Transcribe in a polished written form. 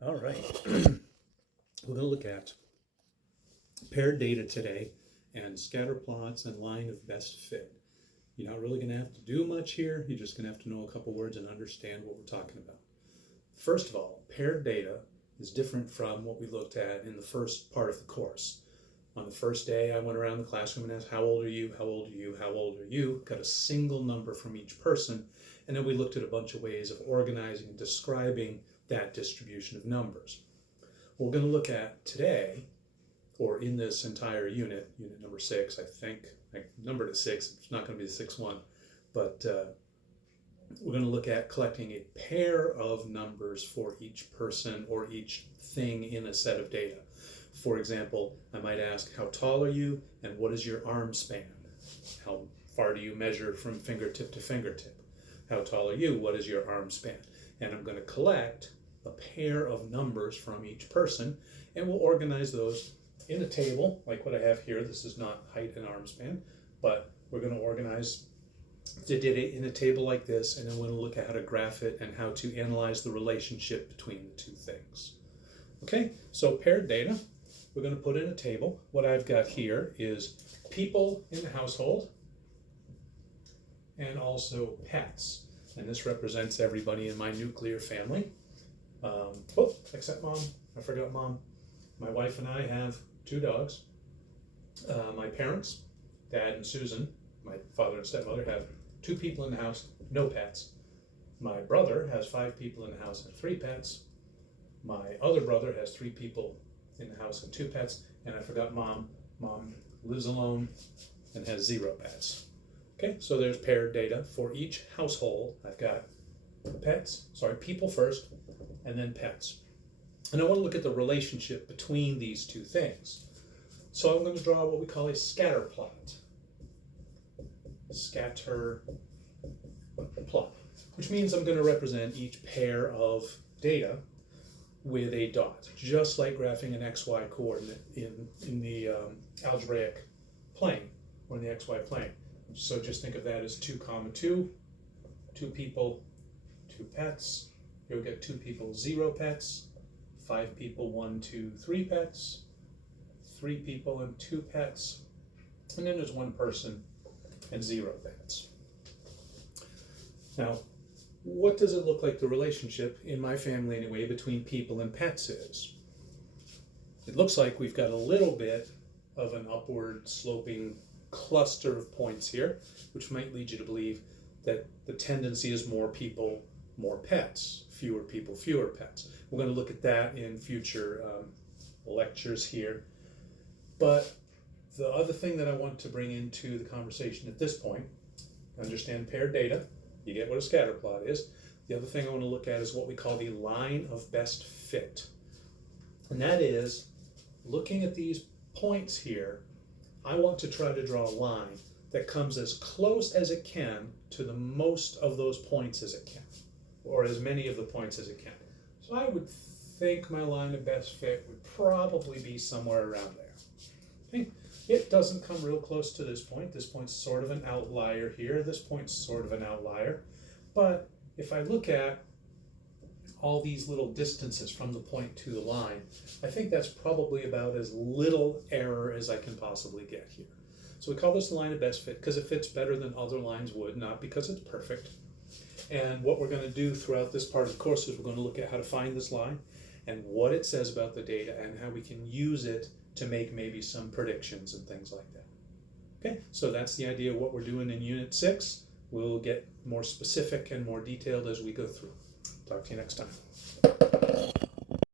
All right. We're going to look at paired data today and scatter plots and line of best fit. You're not really going to have to do much here. You're just going to have to know a couple words and understand what we're talking about. First of all, paired data is different from what we looked at in the first part of the course. On the first day, I went around the classroom and asked, how old are you? How old are you? How old are you? Got a single number from each person. And then we looked at a bunch of ways of organizing and describing that distribution of numbers. What we're going to look at today, or in this entire unit number 6, I think, I numbered it 6, it's not going to be the sixth one, but we're going to look at collecting a pair of numbers for each person or each thing in a set of data. For example, I might ask, how tall are you and what is your arm span? How far do you measure from fingertip to fingertip? How tall are you? What is your arm span? And I'm going to collect a pair of numbers from each person, and we'll organize those in a table like what I have here. This is not height and arm span, but we're going to organize the data in a table like this, and then we're going to look at how to graph it and how to analyze the relationship between the two things. Okay, so paired data, we're going to put in a table. What I've got here is people in the household and also pets. And this represents everybody in my nuclear family. Except mom. I forgot mom. My wife and I have 2 dogs. My parents, Dad and Susan, my father and stepmother, have 2 people in the house, no pets. My brother has 5 people in the house and 3 pets. My other brother has 3 people in the house and 2 pets. And I forgot mom. Mom lives alone and has 0 pets. Okay, so there's paired data for each household. I've got people first, and then pets. And I want to look at the relationship between these two things. So I'm going to draw what we call a scatter plot. Scatter plot, which means I'm going to represent each pair of data with a dot, just like graphing an XY coordinate in the algebraic plane, or in the XY plane. So just think of that as 2, 2, 2 people, 2 pets. You'll get 2 people, 0 pets, 5 people, 1, 2, 3 pets, 3 people and 2 pets, and then there's 1 person and 0 pets. Now, what does it look like the relationship, in my family anyway, between people and pets is? It looks like we've got a little bit of an upward sloping cluster of points here, which might lead you to believe that the tendency is more people, more pets, fewer people, fewer pets. We're going to look at that in future lectures here. But the other thing that I want to bring into the conversation at this point, understand paired data, you get what a scatter plot is. The other thing I want to look at is what we call the line of best fit. And that is, looking at these points here, I want to try to draw a line that comes as close as it can to the most of those points as it can, or as many of the points as it can. So I would think my line of best fit would probably be somewhere around there. Okay. It doesn't come real close to this point. This point's sort of an outlier here. This point's sort of an outlier. But if I look at all these little distances from the point to the line, I think that's probably about as little error as I can possibly get here. So we call this the line of best fit because it fits better than other lines would, not because it's perfect. And what we're going to do throughout this part of the course is we're going to look at how to find this line and what it says about the data and how we can use it to make maybe some predictions and things like that. Okay, so that's the idea of what we're doing in Unit 6. We'll get more specific and more detailed as we go through. Talk to you next time.